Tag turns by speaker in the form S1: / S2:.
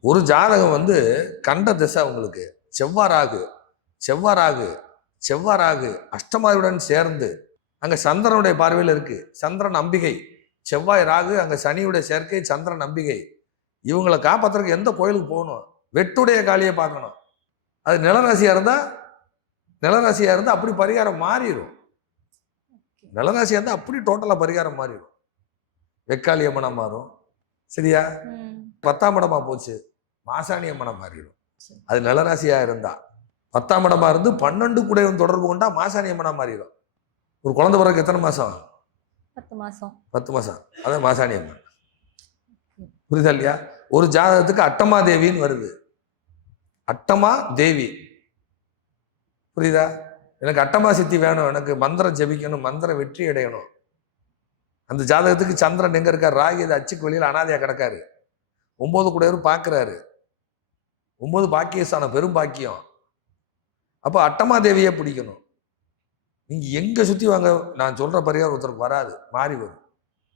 S1: ஒரு ஜாதகம் வந்து கண்ட திசை அவங்களுக்கு செவ்வாறாகு செவ்வாறாகு செவ்வாறாகு அஷ்டமாயுடன் சேர்ந்து. அங்க சந்திரனுடைய பார்வையில் இருக்கு. சந்திரன் அம்பிகை செவ்வாய் ராகு அங்க சனியுடைய சேர்க்கை சந்திரன் அம்பிகை இவங்களை காப்பாத்துறதுக்கு எந்த கோயிலுக்கு போகணும்? வெட்டுடைய காளியை பார்க்கணும். அது நிலராசியா இருந்தா நிலராசியா இருந்தா அப்படி பரிகாரம் மாறிடும். நிலராசியா இருந்தா அப்படி டோட்டலா பரிகாரம் மாறிடும். வெக்காளி அம்மனா மாறும். சரியா. பத்தாம் இடமா போச்சு. மாசாணி அம்மனா மாறிடும். அது நிலராசியா இருந்தா. பத்தாம் இடமா இருந்து பன்னெண்டு கூடையும் தொடர்பு கொண்டா மாசாணி அம்மனா மாறிடும். ஒரு குழந்தை பிறகு எத்தனை மாசம்?
S2: பத்து மாசம்.
S1: பத்து மாசம். அதான் மாசாணி அம்மன் புரியுதா இல்லையா? ஒரு ஜாதகத்துக்கு அட்டமா தேவின்னு வருது. அட்டமா தேவி. புரியுதா? எனக்கு அட்டமா சித்தி வேணும். எனக்கு மந்திரம் ஜெபிக்கணும். மந்திரம் வெற்றி அடையணும். அந்த ஜாதகத்துக்கு சந்திரன் எங்க இருக்கார்? ராகி அச்சுக்கு வெளியில் அனாதையா கிடக்காரு. ஒம்பது கூடையரும் பார்க்குறாரு ஒம்பது பாக்கியஸ்தானம் பெரும் பாக்கியம். அப்போ அட்டமா தேவியை பிடிக்கணும். நீங்கள் எங்கே சுற்றி வாங்க நான் சொல்கிற பரிகாரம் ஒருத்தருக்கு வராது மாறி வரும்.